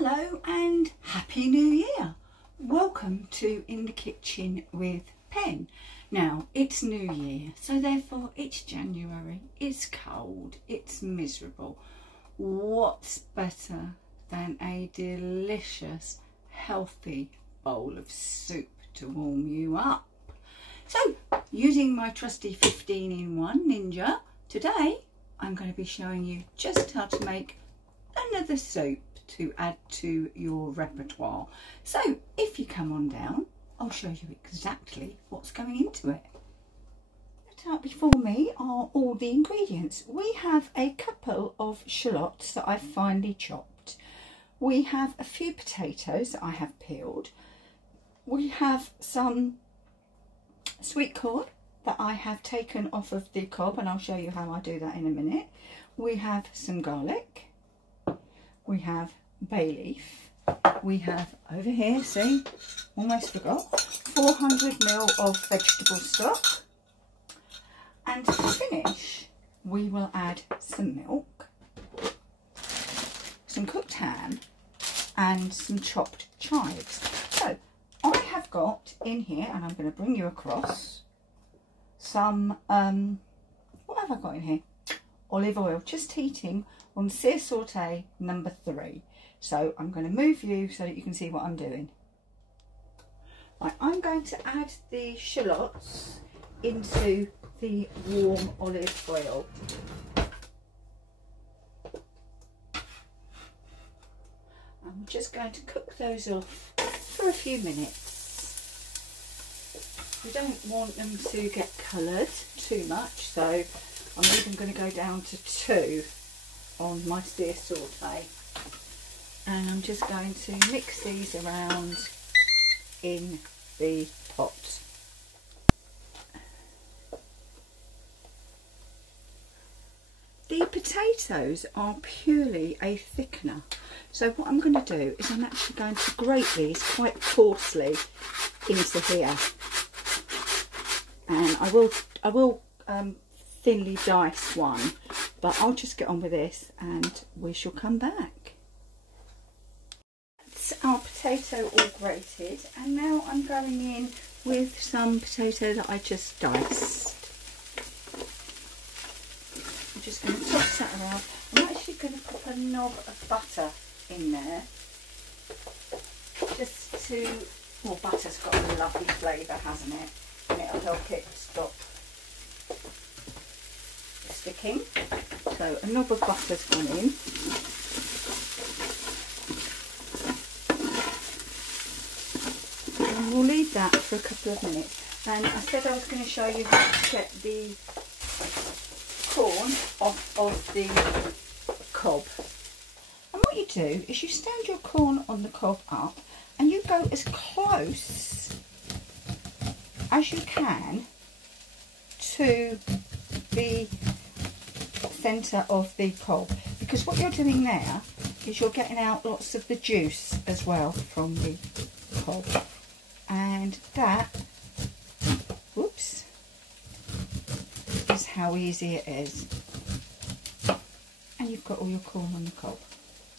Hello and Happy New Year! Welcome to In the Kitchen with Pen. Now it's New Year, so therefore it's January, it's cold, it's miserable. What's better than a delicious healthy bowl of soup to warm you up? So using my trusty 15-in-1 Ninja, today I'm going to be showing you just how to make another soup to add to your repertoire. So if you come on down, I'll show you exactly what's going into it. Out before me are all the ingredients. We have a couple of shallots that I've finely chopped. We have a few potatoes that I have peeled. We have some sweet corn that I have taken off of the cob, and I'll show you how I do that in a minute. We have some garlic. We have bay leaf. We have over here, see, almost forgot, 400 ml of vegetable stock. And to finish, we will add some milk, some cooked ham, and some chopped chives. So I have got in here, and I'm going to bring you across, some, what have I got in here? Olive oil, just heating on sear saute number 3. So I'm going to move you so that you can see what I'm doing. Right, I'm going to add the shallots into the warm olive oil. I'm just going to cook those off for a few minutes. We don't want them to get coloured too much, so I'm even going to go down to 2 on my sear saute, and I'm just going to mix these around in the pot. The potatoes are purely a thickener, so what I'm going to do is I'm actually going to grate these quite coarsely into here, and I will thinly dice one, but I'll just get on with this and we shall come back. That's our potato all grated, and now I'm going in with some potato that I just diced. I'm just going to toss that around. I'm actually going to put a knob of butter in there, just to, well, butter's got a lovely flavour, hasn't it? And it'll help it stop sticking. So a knob of butter's gone in. And we'll leave that for a couple of minutes. And I said I was going to show you how to get the corn off of the cob. And what you do is you stand your corn on the cob up, and you go as close as you can to the centre of the cob, because what you're doing there is you're getting out lots of the juice as well from the cob, and that, whoops, is how easy it is. And you've got all your corn on the cob,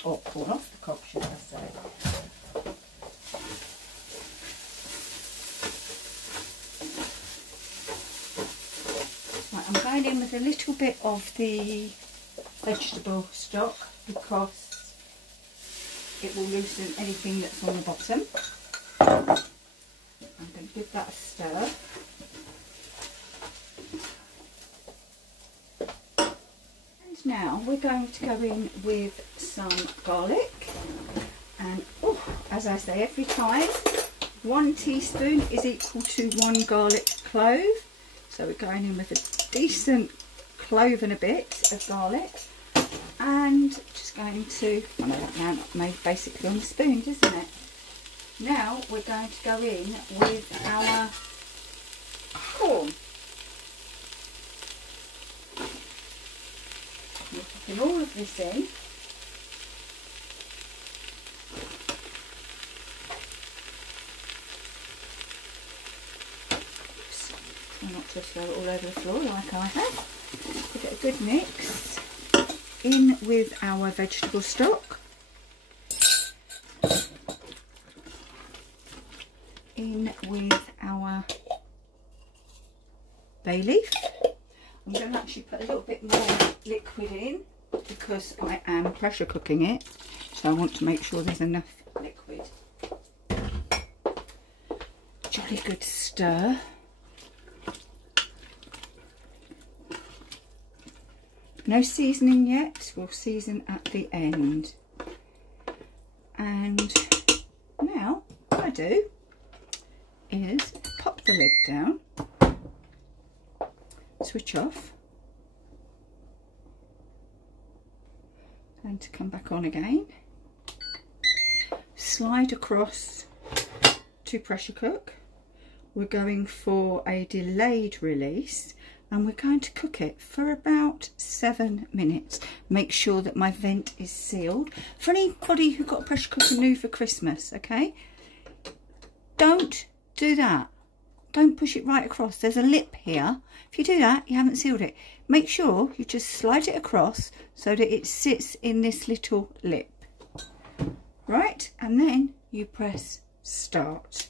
or corn off the cob, should I say. Right, I'm going in with a little bit of the vegetable stock because it will loosen anything that's on the bottom. I'm going to give that a stir. And now we're going to go in with some garlic. And oh, as I say every time, 1 teaspoon is equal to 1 garlic clove. So we're going in with a decent clove and a bit of garlic, and just going to, I know that now made basically on the spoon, isn't it? Now we're going to go in with our corn. We're putting all of this in. Not to throw it all over the floor like I have. Give it a good mix in with our vegetable stock. bay leaf. I'm going to actually put a little bit more liquid in because I am pressure cooking it, so I want to make sure there's enough liquid. Jolly good stir. No seasoning yet, we'll season at the end. And now what I do is pop the lid down, switch off, and to come back on again, slide across to pressure cook. We're going for a delayed release and we're going to cook it for about 7 minutes. Make sure that my vent is sealed. For anybody who got a pressure cooker new for Christmas, okay, don't do that. Don't push it right across. There's a lip here. If you do that, you haven't sealed it. Make sure you just slide it across so that it sits in this little lip. Right, and then you press start.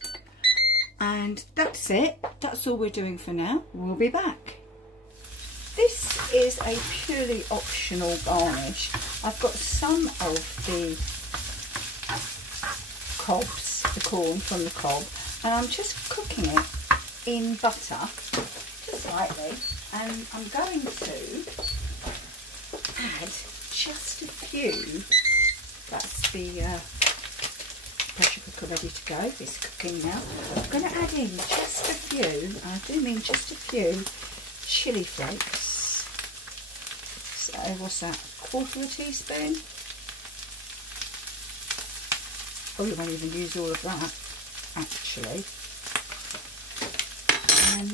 And that's it. That's all we're doing for now. We'll be back. This is a purely optional garnish. I've got some of the cobs, the corn from the cob, and I'm just cooking it in butter, just lightly, and I'm going to add just a few. That's the pressure cooker ready to go. It's cooking now. I'm going to add in just a few, I do mean just a few, chilli flakes. So what's that, 1/4 teaspoon? Probably won't even use all of that actually. And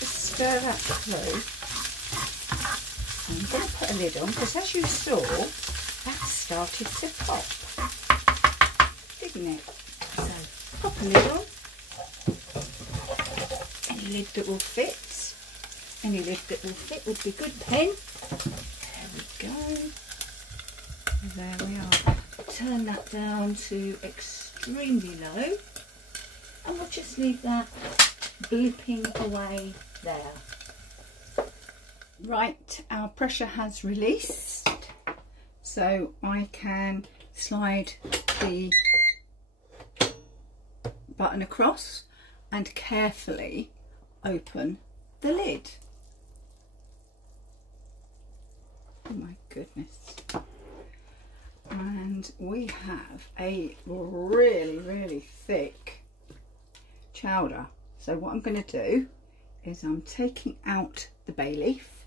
just stir that through. I'm going to put a lid on because, as you saw, that started to pop, didn't it? So pop a lid on. Any lid that will fit. Any lid that will fit would be good, pen. There we go. There we are. Turn that down to extremely low. And we'll just leave that blipping away there. Right, our pressure has released. So I can slide the button across and carefully open the lid. Oh my goodness. And we have a really thick chowder. So what I'm going to do is I'm taking out the bay leaf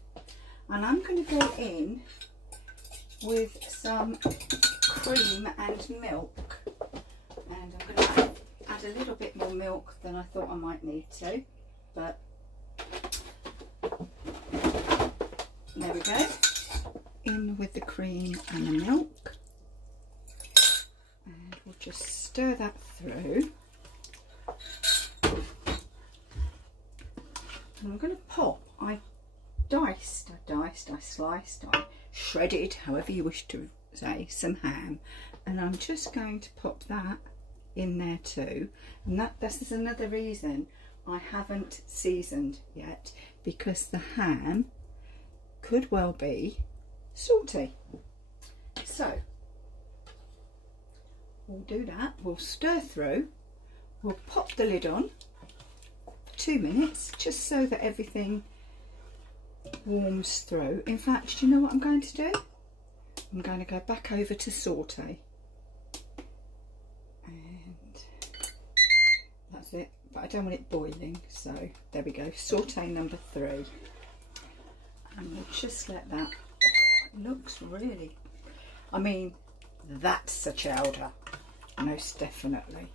and I'm going to go in with some cream and milk, and I'm going to add a little bit more milk than I thought I might need to, but there we go. In with the cream and the milk, and we'll just stir that through. And I'm going to pop, I diced, I sliced, I shredded, however you wish to say, some ham, and I'm just going to pop that in there too. And this is another reason I haven't seasoned yet, because the ham could well be salty. So we'll do that, we'll stir through, we'll pop the lid on 2 minutes just so that everything warms through. In fact, do you know what I'm going to do? I'm going to go back over to saute, and that's it, but I don't want it boiling, so there we go, saute number 3, and we'll just let that, it looks really, I mean, that's a chowder, most definitely.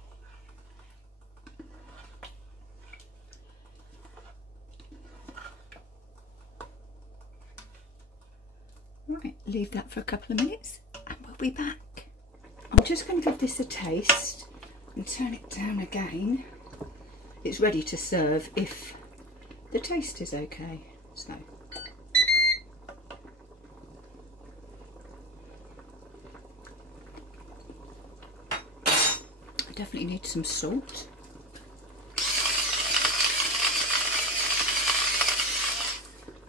Right, leave that for a couple of minutes and we'll be back. I'm just going to give this a taste and turn it down again. It's ready to serve if the taste is okay. So I definitely need some salt.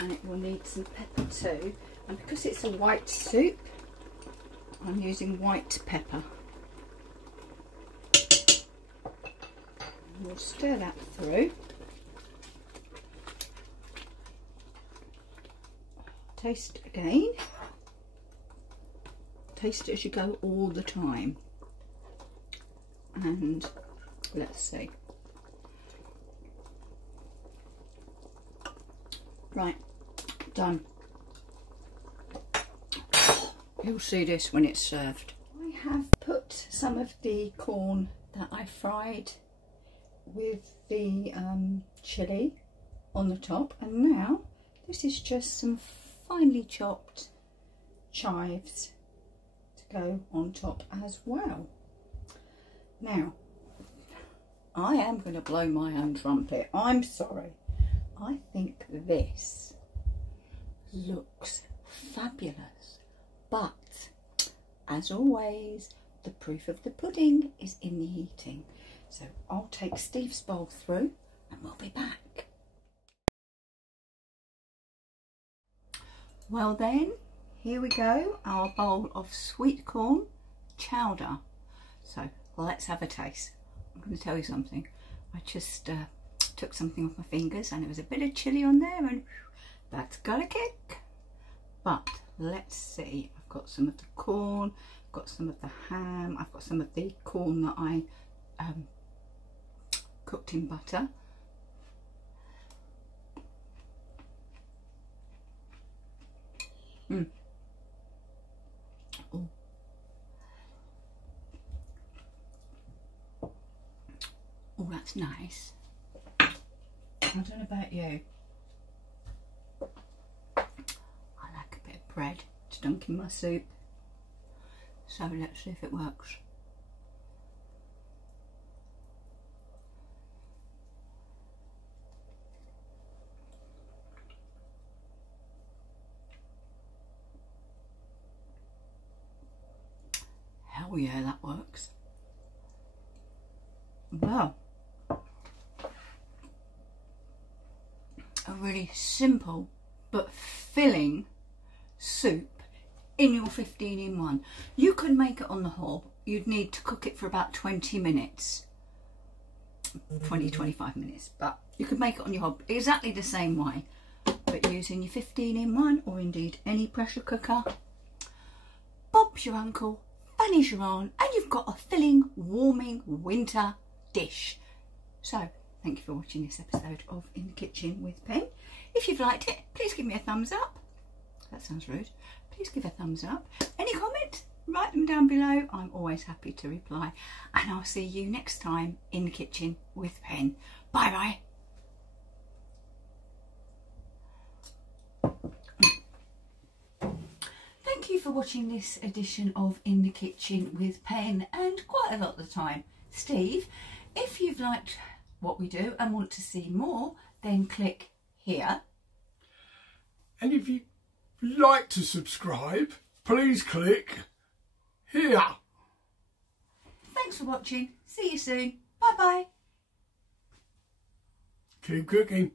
and it will need some pepper too. And because it's a white soup, I'm using white pepper. We'll stir that through. Taste again. Taste it as you go all the time. And let's see. Right, done. You'll see this when it's served. I have put some of the corn that I fried with the chilli on the top, and now this is just some finely chopped chives to go on top as well. Now, I am going to blow my own trumpet. I'm sorry. I think this looks fabulous, but as always, the proof of the pudding is in the eating. So I'll take Steve's bowl through and we'll be back. Well then, here we go, our bowl of sweetcorn chowder. So let's have a taste. I'm going to tell you something. I just took something off my fingers and there was a bit of chilli on there, and that's got a kick. But let's see. I've got some of the corn, I've got some of the ham, I've got some of the corn that I cooked in butter. Oh. Oh, that's nice. I don't know about you. I like a bit of bread to dunk in my soup. So let's see if it works. Hell yeah, that works. Well, a really simple but filling soup in your 15-in-1. You could make it on the hob. You'd need to cook it for about 20 minutes, 20-25 minutes, but you could make it on your hob exactly the same way, but using your 15-in-1 or indeed any pressure cooker. Bob's your uncle, Fanny's your aunt, and you've got a filling, warming winter dish. So thank you for watching this episode of In the Kitchen with Pen. If you've liked it, please give me a thumbs up. That sounds rude. Please give a thumbs up. Any comment, write them down below. I'm always happy to reply. And I'll see you next time in the kitchen with Pen. Bye bye. Thank you for watching this edition of In the Kitchen with Pen, and quite a lot of the time Steve. If you've liked what we do and want to see more, then click here. And if you'd like to subscribe, please click here. Thanks for watching. See you soon. Bye bye. Keep cooking.